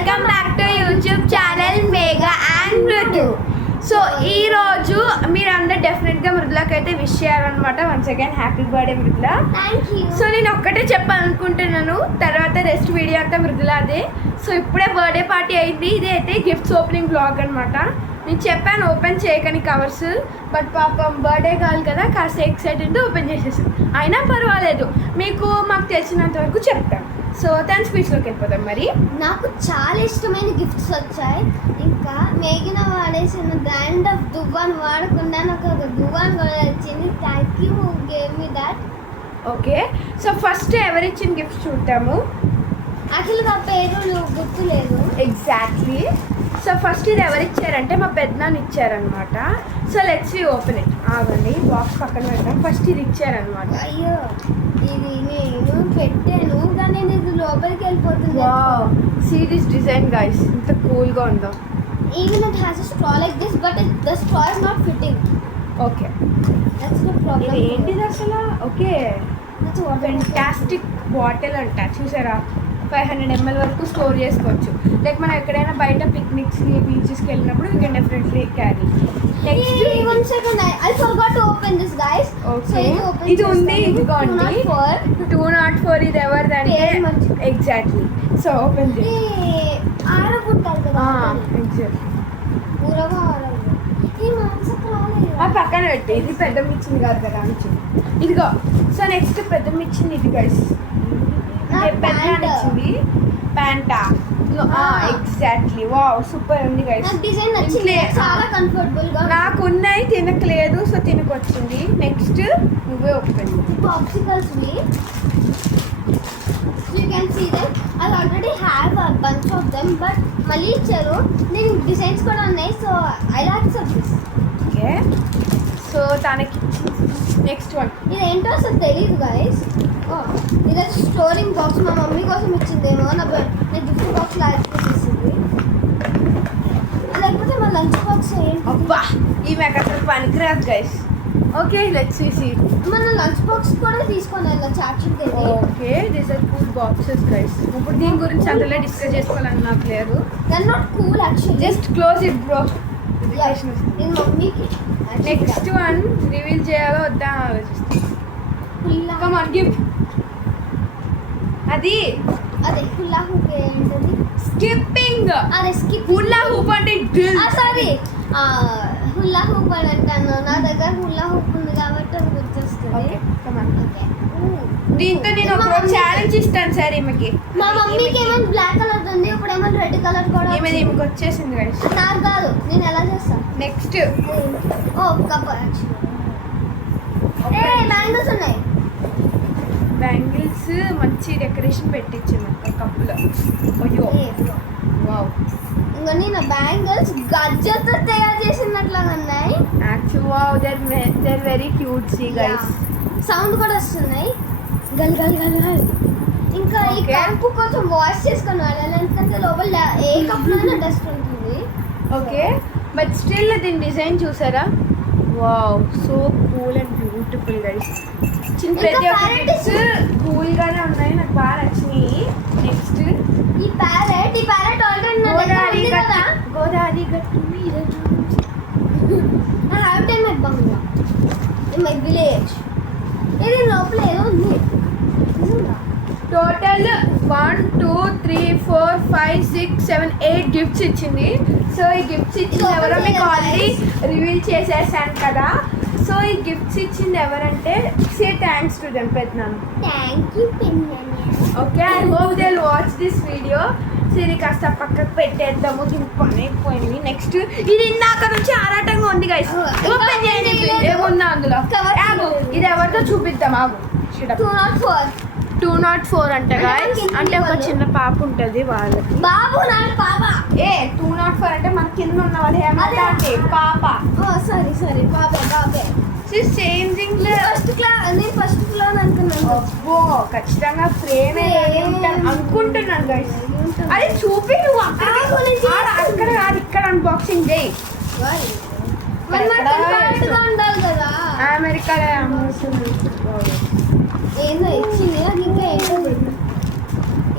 Welcome back to YouTube channel Megha and Mridu. So ఈరోజు మీరు అందరు డెఫినెట్గా మృదులకి అయితే విష్ చేయాలన్నమాట. Once again happy birthday Mridula. So నేను ఒక్కటే చెప్పాలనుకుంటున్నాను, తర్వాత రెస్ట్ వీడియో అంతా మృదుల అదే. సో ఇప్పుడే బర్త్డే పార్టీ అయింది, ఇది అయితే గిఫ్ట్స్ ఓపెనింగ్ బ్లాగ్ అనమాట. నేను చెప్పాను ఓపెన్ చేయకని కవర్స్, బట్ పాపం బర్త్డే కావాలి కదా కాస్త ఎక్సైటెడ్తో ఓపెన్ చేసేసాను. అయినా పర్వాలేదు, మీకు మాకు తెలిసినంత వరకు చెప్తాను. సో దాని స్పీచ్లోకి వెళ్ళిపోతాం. మరి నాకు చాలా ఇష్టమైన గిఫ్ట్స్ వచ్చాయి. ఇంకా మేఘన వాడేసిన బ్రాండ్ ఆఫ్ దువ్వాన్ వాడకుండా నాకు ఒక దువ్వాన్ కూడా వచ్చింది. Thank you gave me that. Okay, so first ఎవరిచ్చిన గిఫ్ట్స్ చూద్దాము. యాక్చువల్గా పేరు గుర్తులేదు ఎగ్జాక్ట్లీ. సో ఫస్ట్ ఇది ఎవరిచ్చారంటే మా పెద్దనాన్న ఇచ్చారనమాట. So let's we open it. ఆగండి, బాక్స్ పక్కన పెడతాం. ఫస్ట్ ఇది ఇచ్చారనమాట. అయ్యో, ఇది నేను పెట్టాను కానీ నేను ఇది లోపలికి వెళ్ళిపోతుంది. Wow, see this design guys, ఇంత కూల్గా ఉందో. Even it has a straw like this, but the straw is not fitting. Okay, that's the problem. ఇది ఏంటిది అసలు? ఓకే, ఫెంటాస్టిక్ బాటిల్ అంట. చూసారా, 500 ml వరకు స్టోర్ చేసుకోవచ్చు. లైక్ మనం ఎక్కడైనా బయట పిక్నిక్స్కి బీచెస్కి వెళ్ళినప్పుడు you can definitely carry. Next one second, I forgot to open this guys. Okay, ఇది ఉంది, ఇదిగోండి 204. ఇది ఎవరిదంటే ఎగ్జాక్ట్లీ. సో ఓపెన్ చేసి ఆరబుట్టాలి కదా. ఎగ్జాక్ట్లీ, ఊరగా ఆరాలి. ఈ మాంసం రాలేదు. ఆ పక్కన పెట్టి, ఇది పెద్ద మిచ్చింది కాదు కదా మిచ్చింది. ఇదిగో. సో నెక్స్ట్ పెద్ద మిచ్చింది ఇది గైస్, పెద్ద ఇచ్చింది ప్యాంటా. ఎగ్జాక్ట్లీ, వావ్ సూపర్ ఉంది గైస్. నాకు డిజైన్ నచ్చింది, చాలా కంఫర్టబుల్ గా. నాకు ఉన్నాయి, తినకలేదు, సో తినకొచ్చింది. నెక్స్ట్ నువ్వే open. Popsicles we you can see them. I already have a bunch of them, but మళ్ళీ ఇచ్చారు. నేను డిజైన్స్ కూడా ఉన్నాయి, so I like this. Okay, so తనకి నెక్స్ట్ వన్ ఇదేంటో అసలు తెలియదు గైస్. ఇది స్టోరింగ్ బాక్స్ మా మమ్మీ కోసం ఇచ్చిందేమో. నేను గిఫ్ట్ బాక్స్ లాగిస్తుంది, లేకపోతే మా లంచ్ బాక్స్ ఏంటి? అబ్బా, ఈమె అసలు పనికిరాదు గైస్. Okay, let's see. మన లంచ్ బాక్స్ కూడా తీసుకొని వెళ్ళచ్చు actually. Okay, this are cool boxes guys. ఇప్పుడు దీని గురించి అందులో డిస్కస్ చేసుకోవాలని నాకు లేదు. That not cool actually. Just close it bro. ఇది మమ్మీకి. నెక్స్ట్ వన్ రివీల్ చేయాలో వద్దా ఆలోచిస్తాను. Come on, give. అది అదే హుల్లా హూప్ ఏంటది? స్కిప్పింగ్. అదే స్కిప్. హుల్లా హూప్ అంటే సారీ, హుల్లా హూప్ అని అంటాను. నా దగ్గర హుల్లా హూప్ ఉంది కాబట్టి అది గుర్తొస్తుంది. Okay, come on. ఓకే, దీంతో నేను ఒక ఛాలెంజ్ ఇస్తాను సార్ ఈమెకి. మా మమ్మీకి ఏమైనా బ్లాక్ కలర్ ఉంది, ఇప్పుడు ఏమైనా రెడ్ కలర్ కూడా. ఈమెకి వచ్చేసింది గైస్. నాకు కాదు, నేను ఎలా చేస్తాను. నెక్స్ట్ ఓ కప్. బ్యాంగిల్స్ ఉన్నాయి. బ్యాంగిల్స్ మంచి డెకరేషన్ పెట్టించాను ఒక కప్పులో. అయ్యో, వావ్. ఇంకా నేను బ్యాంగిల్స్ గజ్జతో తయారు చేసినట్లుగా ఉన్నాయి. Actual wow, they're very cute. See guys, sound కూడా వస్తున్నాయి, గల్ గల్ గల్ గల్. ఇంకా ఈ కప్పు కొంచెం వాష్ చేసుకొని వాడాలి, ఎందుకంటే లోపల ఏ కప్లో అయినా డస్ట్ ఉంటుంది. ఓకే, బట్ స్టిల్ దీని డిజైన్ చూసారా? Wow, so cool and beautiful guys. చిన్న ప్రతి ఒక్క కూల్గానే ఉన్నాయి, నాకు బాగా నచ్చినాయి. నెక్స్ట్ ఈ ప్యారెట్ ఆల్రెడీ గోదావరి గట్టు మీద I have it in my bungalow, in my village. ఇది లోపల ఏదో ఉంది. టోటల్ 1 2 3 4 5 6 7 8 గిఫ్ట్స్ ఇచ్చింది. సో ఈ గిఫ్ట్స్ ఇచ్చింది ఎవరో మీకు ఆల్రెడీ రివీల్ చేసేసాను కదా. సో ఈ గిఫ్ట్స్ ఇచ్చింది ఎవరంటే సే థ్యాంక్స్ టు దెమ్ పెద్దనాన్న. థ్యాంక్ యూ పిన్నయ్య. Okay, I hope they will watch this video. So ఇది కాస్త పక్కకు పెట్టేద్దాము, దీనికి పని అయిపోయింది. నెక్స్ట్ ఇది ఇందాక నుంచి ఆరాటంగా ఉంది గైస్. ఓపెన్ చేయండి, ఏముందా అందులో. ఇది ఎవరితో చూపిద్దాం, ఆగు. 204 అంట గైస్, అంటే ఒక చిన్న పాప ఉంటుంది వాళ్ళకి. బాబు నాకు పాప. 204 అంటే మన కింద ఉన్న వాళ్ళు ఏమంటే పాప. సరే బాబే. చేంజింగ్ ఫస్ట్ క్లాస్ అనుకున్నాను. అబ్బో, ఖచ్చితంగా ఫ్రేమ్ అనుకుంటున్నాను గైస్. అది చూపి నువ్వు అక్కడ కాదు, ఇక్కడ అన్బాక్సింగ్ చేయి. ఉండాలి కదా. అమెరికాలో ఏందో ఇచ్చింది నాకు, ఇంకా ఏంటో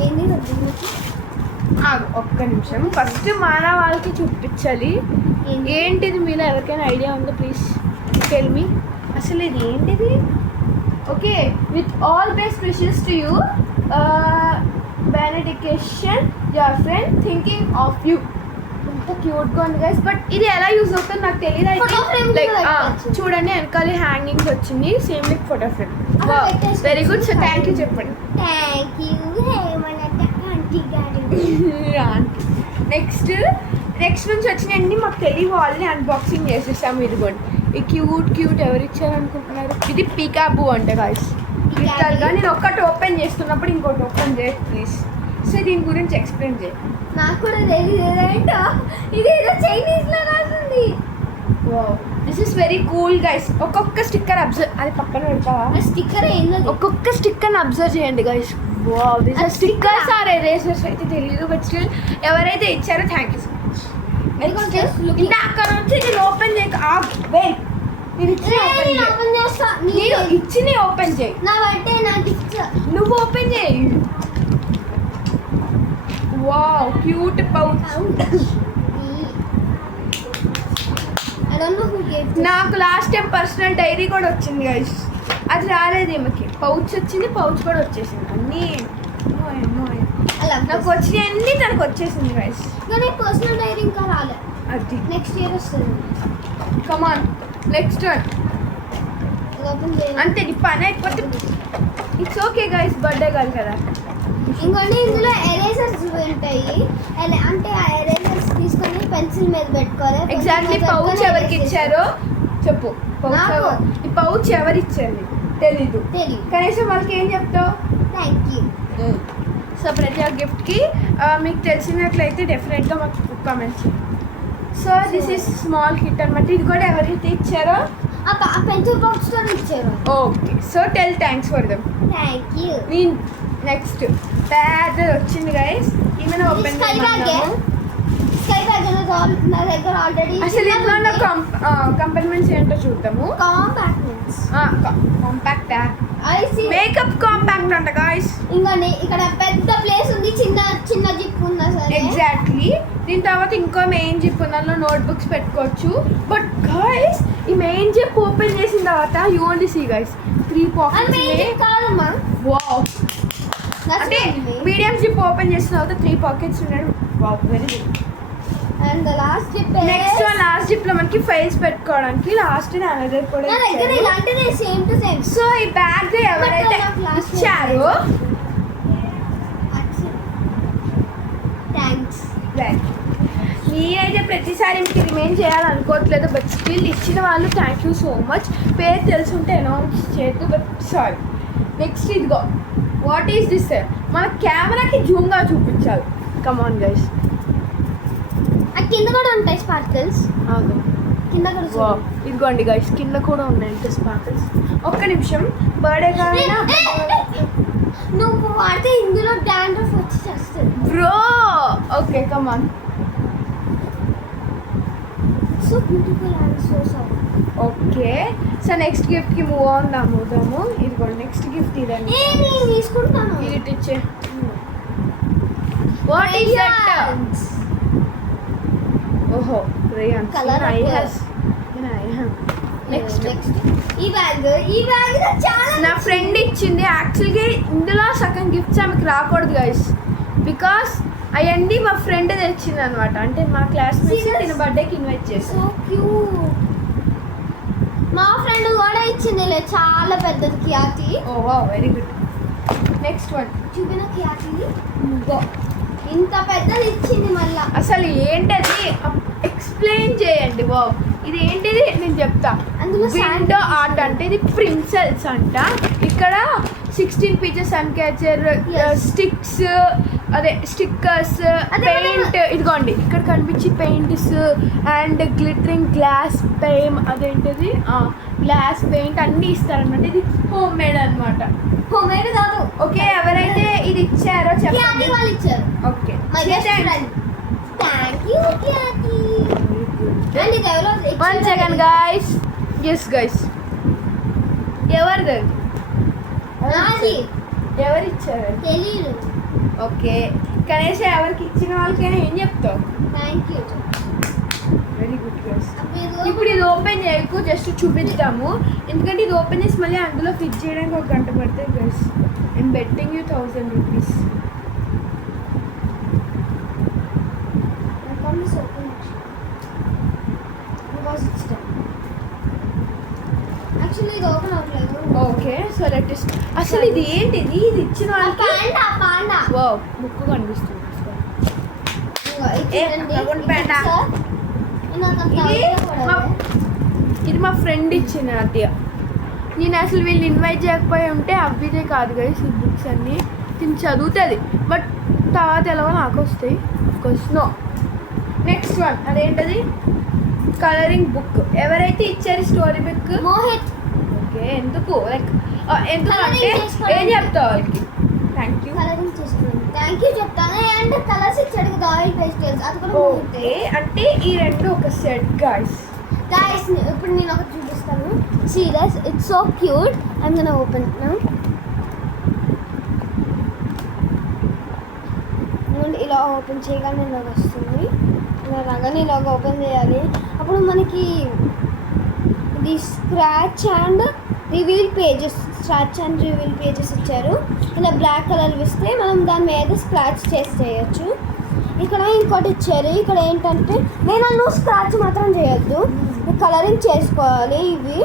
ఏంది ఒక్క నిమిషం, ఫస్ట్ మన వాళ్ళకి చూపించాలి. ఏంటిది మీలో ఎవరికైనా ఐడియా ఉందో ప్లీజ్ టెల్ మీ. అసలు ఇది ఏంటిది? Okay, with all best wishes to you, benediction your friend thinking of you. ఎంత క్యూట్గా ఉంది గైస్. బట్ ఇది ఎలా యూజ్ అవుతుందో నాకు తెలియదు. Photo frame లైక్ కూడా పెట్టొచ్చు. చూడండి వెనకాల హ్యాంగింగ్స్ వచ్చింది, same like photo frame. Very good. So thank you చెప్పండి. థ్యాంక్ యూ హేమలత ఆంటీ గారు. నెక్స్ట్ నుంచి వచ్చినాయండి మాకు తెలియదు, వాళ్ళని అన్బాక్సింగ్ చేసేసాము. ఇదిగోండి ఈ క్యూట్ ఎవరు ఇచ్చారు అనుకుంటున్నారు? ఇది పీకాబూ అంట గాయస్. క్రిస్టల్గా నేను ఒక్కటి ఓపెన్ చేస్తున్నప్పుడు ఇంకోటి ఓపెన్ చేయ ప్లీజ్. సో దీని గురించి ఎక్స్ప్లెయిన్ చేయి. నాకు కూడా తెలియదు ఏంటో, ఇది ఏదో చైనీస్ లో రాసింది. This is very cool guys. ఒక్కొక్క స్టిక్కర్ అబ్జర్వ్, అది పక్కన పెడతావా? ఆ స్టిక్కర్ ఏందో ఒక్కొక్క స్టిక్కర్ని అబ్జర్వ్ చేయండి guys. Wow, this are stickers or erasers అయితే తెలియదు, బట్ స్టిల్ ఎవరైతే ఇచ్చారో థ్యాంక్ యూ సో మచ్. ఇంకా అక్కడ నుంచి నేను ఓపెన్ చేయక వెయిట్, నేను ఇచ్చిన ఓపెన్ చేస్తా. నేను ఇచ్చిన ఓపెన్ చేయి. నా బర్త్డే నా గిఫ్ట్. నువ్వు ఓపెన్ చేయి. Wow, cute pouch. I don't know who gave this. నాకు లాస్ట్ టైం పర్సనల్ డైరీ కూడా వచ్చింది గైస్. అది రాలేదు ఈమెకి. పౌచ్ వచ్చింది, పౌచ్ కూడా వచ్చేసింది. అన్నీ I love నాకు this. వచ్చినాయన్నీ తనకు వచ్చేసింది గైస్. కానీ పర్సనల్ డైరీ ఇంకా రాలే, అది నెక్స్ట్ ఇయర్ వస్తుంది. కమాన్ నెక్స్ట్ వన్. ఓపెన్ చేయాలి. అంతే, నీ పని అయిపోతే ఇట్స్ ఓకే గైస్, బర్త్డే కాదు కదా. ఇంకోటి ఇందులో ఎరేజర్స్ ఉంటాయి. అంటే ఆ ఎరేజర్స్ తీసుకొని పెన్సిల్ మీద పెట్టుకోవాలి. ఎగ్జాక్ట్లీ పౌచ్ ఎవరికి ఇచ్చారో చెప్పు. నాకు. ఈ పౌచ్ ఎవరు ఇచ్చారు తెలీదు. తెలియదు. కనీసం వాళ్ళకి ఏం చెప్తావు? Thank you. సో ప్రతి ఒక్క గిఫ్ట్కి మీకు తెలిసినట్లయితే డెఫినెట్గా మాకు కామెంట్ చేయండి. So this is small kit అనమాట. ఇది కూడా ఎవరైతే ఇచ్చారో ఆ పెన్సిల్ బాక్స్ తో ఇచ్చారు. Okay, so tell thanks for them. Thank you. నేను నెక్స్ట్ పెద్ద వచ్చింది గైస్. ఈమెను ఓపెన్ స్కై బ్యాగ్ నా దగ్గర ఆల్రెడీ. అసలు ఇంట్లో ఉన్న కంపార్ట్మెంట్స్ ఏంటో చూద్దాము. Compartments. Compact I see. Makeup compact అంట గాయ్స్. ఇంకోటి ఇక్కడ పెద్ద ప్లేస్ ఉంది, చిన్న జిప్ ఉన్నా సరే. ఎగ్జాక్ట్లీ. దీని తర్వాత ఇంకో మెయిన్ జిప్ ఉన్న నోట్ బుక్స్ పెట్టుకోవచ్చు. బట్ గాయ్స్ ఈ మెయిన్ జిప్ ఓపెన్ చేసిన తర్వాత you only see guys 3 pockets. కాదమ్మా. వావ్, అంటే మీడియం జిప్ ఓపెన్ చేసిన తర్వాత 3 పాకెట్స్ ఉన్నాడు. Wow, very good. And the last zip. Next last zip లో మనకి ఫైల్స్ పెట్టుకోవడానికి లాస్ట్ అనదర్ కూడా నా దగ్గర ఇచ్చారు. ఇలాంటిదే సేమ్ టు సేమ్. సో ఈ బ్యాగ్ ఎవరైతే ఇచ్చారో థ్యాంక్స్. నేనైతే ప్రతిసారి మీకు రిమైన్ చేయాలనుకోవట్లేదు, బట్ స్టిల్ ఇచ్చిన వాళ్ళు థ్యాంక్ యూ సో మచ్. పేరు తెలుసుంటే అనౌన్స్ చేయొద్దు, బట్ సారీ. నెక్స్ట్ ఇదిగో, వాట్ ఈస్ దిస్? మన కెమెరాకి జూమ్గా చూపించాలి. Come on guys. ఆ కింద కూడా ఉంటాయి స్పార్కిల్స్. కింద కూడా వావ్, ఇదిగోండి గైస్, కింద కూడా ఉన్నాయి స్పార్కిల్స్. ఒక్క నిమిషం, బర్త్డే కావాలా నువ్వు వాడితే ఇందులో డాండ్రఫ్ వచ్చి చేస్తుంది bro. Okay come on. So beautiful and so soft. Okay, so next గిఫ్ట్కి మూవ్ అవుదాము. ఇదిగోండి నెక్స్ట్ గిఫ్ట్ ఇదండి. నేను తీసుకుంటాను. ఇది ఇచ్చే. What is that? ఓహో, రేయాన్. Colour of నెక్స్ట్ ఈ బ్యాగ్ చాలా నా ఫ్రెండ్ ఇచ్చింది. యాక్చువల్గా ఇందులో సగం గిఫ్ట్స్ ఆమెకు రాకూడదు గైస్, బికాస్ అవన్నీ మా ఫ్రెండ్ తెచ్చింది అనమాట. అంటే మా క్లాస్మేట్స్ తిన బర్త్డేకి ఇన్వైట్ చేసి. So cute. మా ఫ్రెండ్ కూడా ఇచ్చిందిలే, చాలా పెద్దది ఖ్యాతి. ఓహో, వెరీ గుడ్. నెక్స్ట్ వన్ చూపిన ఖ్యాతిని ఇంత పెద్దది ఇచ్చింది మళ్ళా. అసలు ఏంటది ఎక్స్ప్లెయిన్ చేయండి. వావ్, ఇది ఏంటిది నేను చెప్తా. అందులో విండో ఆర్ట్ అంటే ఇది ప్రిన్సెల్స్ అంట. ఇక్కడ 16 పీచెస్ సన్ క్యాచర్, స్టిక్స్, అదే స్టిక్కర్స్, పెయింట్. ఇదిగోండి ఇక్కడ కనిపించి పెయింట్స్ అండ్ గ్లిటరింగ్ గ్లాస్ పెయిమ్, అదేంటిది గ్లాస్ పెయింట్ అన్నీ ఇస్తారనమాట. ఇది హోమ్ మేడ్ అనమాట. హోమ్ మేడ్ కాదు. ఓకే, ఎవరైతే ఇది ఇచ్చారో ఖ్యాతి చెప్పండి. వాళ్ళు ఇచ్చారు. Okay, thank you Khyati. And ఇది ఎవరో 1 సెకండ్ గైస్. ఎస్ గైస్, ఎవరిది? నాది ఎవరు ఇచ్చారు? తెలీదు. ఓకే, కనీసం ఎవరికి ఇచ్చిన వాళ్ళకైనా ఏం చెప్తావు? Thank you. Very good guys. ఇప్పుడు ఇది ఓపెన్ చేయకు, జస్ట్ చూపిద్దాము. ఎందుకంటే ఇది ఓపెన్ చేసి మళ్ళీ అందులో ఫిట్ చేయడానికి 1 గంట పడుతుంది guys. I'm betting you 1000 rupees. Actually ఇది ఓపెన్ అవ్వట్లేదు. Okay so let is. అసలు ఇది ఏంటిది? ఇది ఇచ్చిన వాళ్ళకి పాండా వావ్ ముక్కు కనిపిస్తుంది. ఇది మా ఫ్రెండ్ ఇచ్చిన అత్తయ్య. నేను అసలు వీళ్ళు ఇన్వైట్ చేయకపోయి ఉంటే అవ్విదే కాదు గైస్ ఈ బుక్స్ అన్నీ. తిని చదువుతుంది బట్ తర్వాత ఎలాగో నాకు వస్తాయి. Of course no. నెక్స్ట్ వన్ అదేంటది? Colouring book. ఎవరైతే ఇచ్చారు స్టోరీ బుక్? మోహిత్. ఓకే ఎందుకు లైక్ ఎందుకంటే ఏం చెప్తావు వాళ్ళకి? Thank you. కలరింగ్ చేసుకోండి. థ్యాంక్ యూ చెప్తాను. అండ్ కలర్స్ ఇచ్చాడు కదా, ఆయిల్ పేస్టల్స్, అది కూడా ఓకే. అంటే ఈ రెండు ఒక సెట్ గైస్. గైస్ ఇప్పుడు నేను ఒకటి చూపిస్తాను. See this, it's so cute. I'm gonna open now. ఇలా ఓపెన్ చేయగానే ఇలాగ వస్తుంది. ఇలా రాగానే ఇలాగ ఓపెన్ చేయాలి. అప్పుడు మనకి ఇది స్క్రాచ్ అండ్ రివీల్ పేజెస్ ఇచ్చారు. ఇలా బ్లాక్ కలర్ ఇస్తే మనం దాని మీద స్క్రాచ్ చేసి చేయొచ్చు. ఇక్కడ ఇంకోటి ఇచ్చారు. ఇక్కడ ఏంటంటే నేను స్క్రాచ్ మాత్రం చేయొద్దు, కలరింగ్ చేసుకోవాలి. ఇవి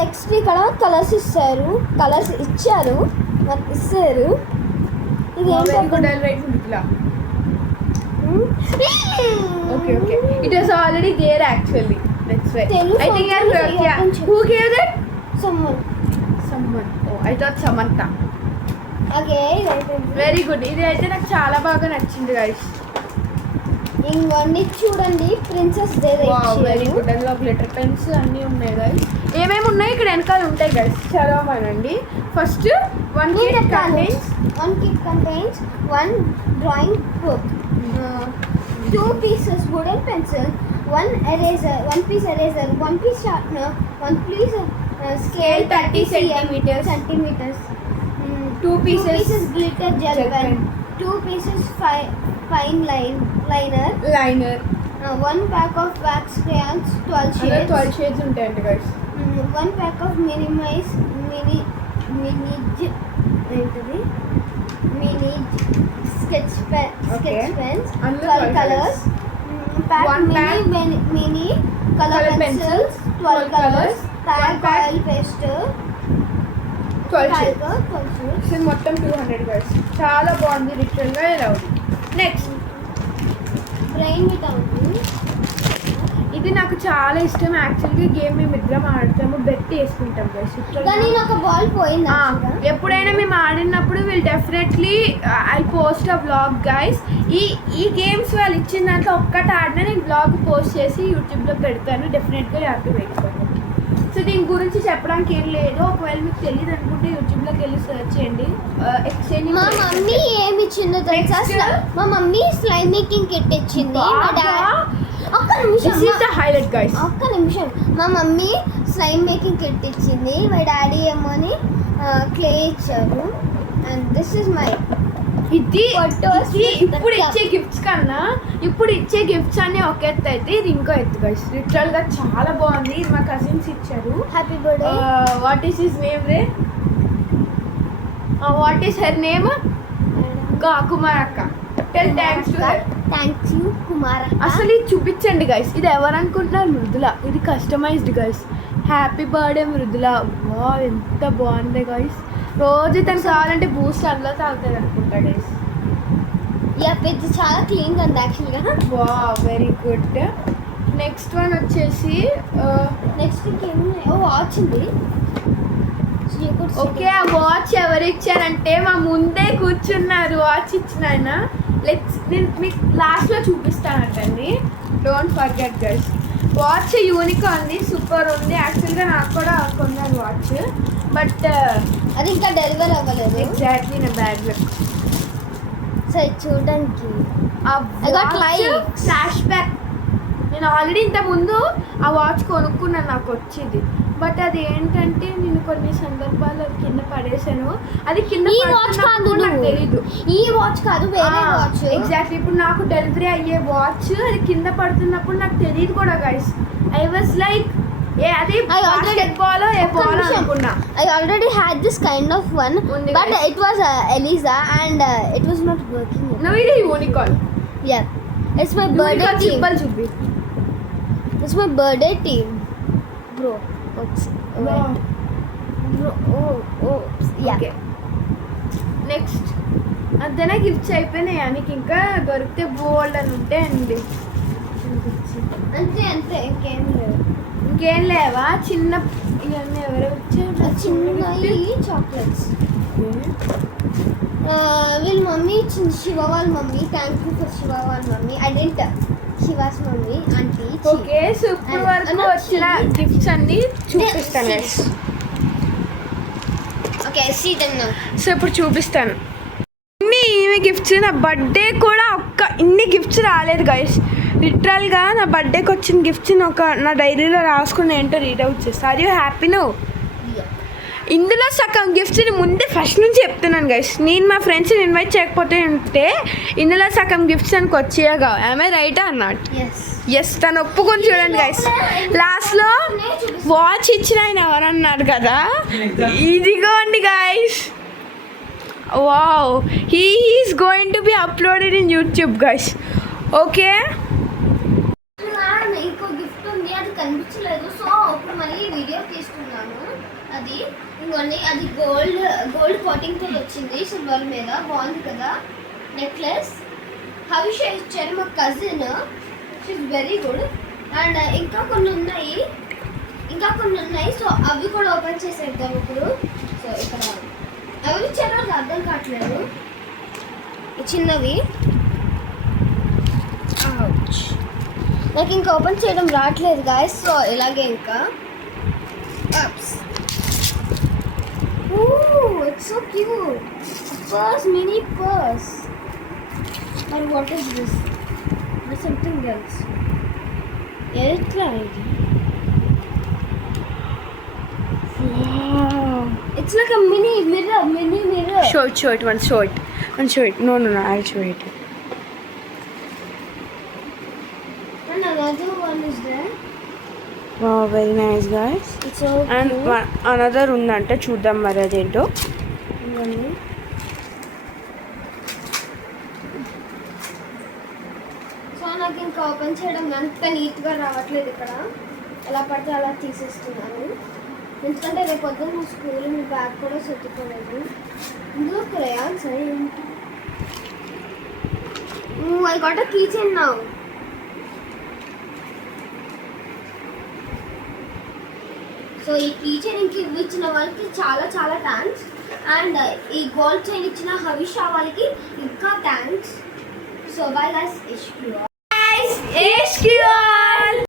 నెక్స్ట్ ఇక్కడ కలర్స్ ఇచ్చారు. ఇది ఏంటంటే Okay. It was already there actually. That's right. I think who gave that? Someone. Oh, I thought Samantha. Okay. Very good. ఇది అయితే నాకు చాలా బాగా నచ్చింది గైస్. ఇంకొన్ని చూడండి, ప్రిన్సెస్ డే వెరీ గుడ్. అందులో గ్లిటర్ పెన్స్ అన్నీ ఉన్నాయి గైస్. ఏమేమి ఉన్నాయి ఇక్కడ వెనకాల ఉంటాయి గైస్, చదవమనండి. First one kit contains one drawing book, 2 pieces wooden pencil, 1 piece eraser, 1 piece sharpener, 1 piece scale 30 centimeters, 2 pieces glitter gel pen, 2 pieces fine liner, 1 pack of wax crayons 12 shades ఉంటాయండి guys. 1 pack of mini sketch pens, 12 colors, mini color pencils, 12 colors, tag oil pastel, 12 shades. ఇది మొత్తం 200 guys. చాలా బాగుంది, literal గా ఇలా ఉంది. Next brain మీద ఉంది. ఇది నాకు చాలా ఇష్టం. యాక్చువల్గా గేమ్ మేము ఇద్దరం ఆడతాము, బెట్ వేసుకుంటాం గైస్. కానీ ఒక బాల్ పోయింది. ఎప్పుడైనా మేము ఆడినప్పుడు వీళ్ళు definitely I post a blog guys. ఈ గేమ్స్ వాళ్ళు ఇచ్చిన దాంట్లో ఒక్కటి ఆడినా నేను బ్లాగ్ పోస్ట్ చేసి యూట్యూబ్లో పెడతాను. డెఫినెట్గా హ్యాపీ పెట్టుకోండి. సో దీని గురించి చెప్పడానికి ఏం లేదు. ఒకవేళ మీకు తెలియదు అనుకుంటే యూట్యూబ్లోకి వెళ్ళి సెర్చ్ చేయండి. ఎక్స్చేంజ్. మా మమ్మీ ఏమి ఇచ్చిందో తెలుసా? మా మమ్మీ స్లైమ్ మేకింగ్ కిట్ ఇచ్చింది. ఒక్క నిమిషం. మా మమ్మీ స్లైమ్ మేకింగ్ కిట్ ఇచ్చింది. మా డాడీ ఏమోని క్లే ఇచ్చారు. అండ్ దిస్ ఇస్ మై ఇది ఇప్పుడు ఇచ్చే గిఫ్ట్స్ కన్నా ఇప్పుడు ఇచ్చే గిఫ్ట్స్ అన్ని ఒక ఎత్తు అయితే ఇది ఇంకో ఎత్తు గైస్. లిటరల్ గా చాలా బాగుంది. ఇది మా కజిన్స్ ఇచ్చారు. Happy birthday. What is his name రే? What is her name? కుమారక్క. Tell thanks to her. Thanks you Kumar. అసలు ఇది చూపించండి గైస్. ఇది ఎవరు అనుకుంటున్నారు? మృదుల. ఇది customized guys. Happy birthday Mridula. వా ఎంత బాగుంది గైస్. రోజు తను కావాలంటే బూస్ట్ అందులో తాగుతుంది అనుకుంటా గైస్. ఇది చాలా క్లీన్గా ఉంది యాక్చువల్గా. వా వెరీ గుడ్. నెక్స్ట్ వన్ వచ్చేసి నెక్స్ట్ వాచ్ ఉంది. ఓకే, ఆ వాచ్ ఎవరు ఇచ్చారంటే మా ముందే కూర్చున్నారు వాచ్ ఇచ్చిన ఆయన. నేను మీకు లాస్ట్లో చూపిస్తానంటండి. Don't forget guys. Watch unicorn ఉంది, సూపర్ ఉంది. యాక్చువల్గా నాకు కూడా కొన్నారు వాచ్, బట్ అది ఇంకా డెలివరీ అవ్వలేదు. ఎగ్జాక్ట్లీ నా బ్యాగ్లో. సో చూడడానికి ఫ్లాష్ బ్యాక్. నేను ఆల్రెడీ ఇంతకుముందు ఆ వాచ్ కొనుక్కున్నాను, నాకు వచ్చింది. బట్ అది ఏంటంటే నేను కొన్ని సందర్భాల్లో అది కింద పడేసాను. అది కింద ఈ వాచ్ కాదు, నాకు తెలీదు. ఈ వాచ్ కాదు, వేరే వాచ్. ఎగ్జాక్ట్లీ ఇప్పుడు నాకు డెలివరీ అయ్యే వాచ్ అది కింద పడుతున్నప్పుడు నాకు తెలియదు కూడా గైస్. ఐ వాజ్ లైక్ అది బాల్ ఏ బాల్ అనుకున్నా. I already had this kind of one, but it was Eliza and it was not working. No, ఇది unicorn. Yeah, it's my birthday team. Symbol చూపి. It's my birthday team, bro. Oops. Wow. Bro, oh, yeah. Okay. Next అంతేనా gifts అయిపోయినాయి. నీకు ఇంకా దొరికితే బోల్డ్ అని ఉంటే అండి. అంతే ఇంకేం లేదు. ఇంకేం లేవా? చిన్న ఇవన్నీ ఎవరెవరు ఇచ్చారు? చిన్నవి చాక్లెట్స్. వీళ్ళ మమ్మీ శివ వాళ్ళ mummy. Thank you for Shiva వాళ్ళ mummy. I dent Shiva's mummy aunty. Okay, so ఇప్పుడు వరకు వచ్చిన గిఫ్ట్స్ అన్ని చూపిస్తాను. Okay, see them now. So ఇప్పుడు చూపిస్తాను ఇన్ని గిఫ్ట్స్. నా బర్త్డే కూడా ఇన్ని గిఫ్ట్స్ రాలేదు గైస్. లిటరల్గా నా బర్త్డేకి వచ్చిన గిఫ్ట్స్ని నా డైరీలో రాసుకుని ఏంటో రీడ్ అవుట్ చేస్తాను. Are you happy no? ఇందులో సగం గిఫ్ట్స్ని ముందే ఫస్ట్ నుంచి చెప్తున్నాను గైస్. నేను మా ఫ్రెండ్స్ని ఇన్వైట్ చేయకపోతే ఉంటే ఇందులో సగం గిఫ్ట్స్ అని వచ్చేయగా. ఆమె రైట్ ఆర్ నాట్? ఎస్, తను ఒప్పుకొని చూడండి గైస్. లాస్ట్లో వాచ్ ఇచ్చిన ఆయన ఎవరన్నారు కదా, ఇదిగోండి guys. Wow, he is going to be uploaded in YouTube guys. Okay, ఇంకో గిఫ్ట్ ఉంది, అది కనిపించలేదు. సో ఇప్పుడు మళ్ళీ వీడియో తీస్తున్నాను. అది ఇంకోండి, అది గోల్డ్ కోటింగ్తో వచ్చింది సిల్వర్ మీద. బాగుంది కదా నెక్లెస్. హవిష ఇచ్చారు మా కజిన్. షీఈ్ వెరీ గుడ్. అండ్ ఇంకా కొన్ని ఉన్నాయి. సో అవి కూడా ఓపెన్ చేసేద్దాం ఇప్పుడు. సో ఇక్కడ అవి ఇచ్చారో నాకు అర్థం కావట్లేదు. చిన్నవి నాకు ఇంకా ఓపెన్ చేయడం రావట్లేదు గాయస్. సో ఇలాగే ఇంకా it's so cute. Purse, mini purse. మరి what is this? Something else. ఎట్లా ఇది? It's like a mini mirror. show it. One show it. No, I'll show it. And another one is there. Wow, very nice guys. It's so And another ఉందంటే చూద్దాం మరి అదేంటో. So నాకు ఇంకా open చేయడం అంత నీట్గా రావట్లేదు. ఇక్కడ ఎలా పడితే అలా తీసేస్తున్నాను. ఎందుకంటే రేపు పొద్దున్న నా స్కూల్ మీ బ్యాగ్ కూడా సర్దుకోలేదు. ఇందులో క్రేయాన్స్ ఏంటి? I got a key chain now. So ఈ కీ చైన్ ఇచ్చిన వాళ్ళకి చాలా చాలా థ్యాంక్స్. అండ్ ఈ గోల్డ్ చైన్ ఇచ్చిన హవిషా వాళ్ళకి ఇంకా థ్యాంక్స్. So bye guys.